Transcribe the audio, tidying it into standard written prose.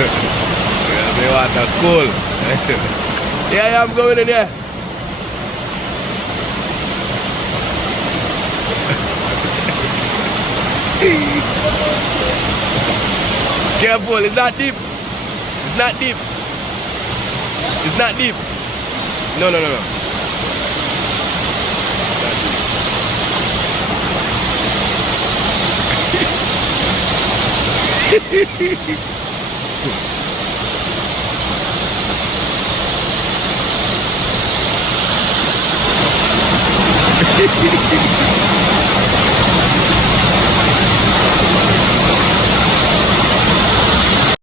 Yeah, the water cool. Yeah, I'm going in here. Careful, it's not deep. It's not deep. It's not deep. No, no, no, no. It's not deep.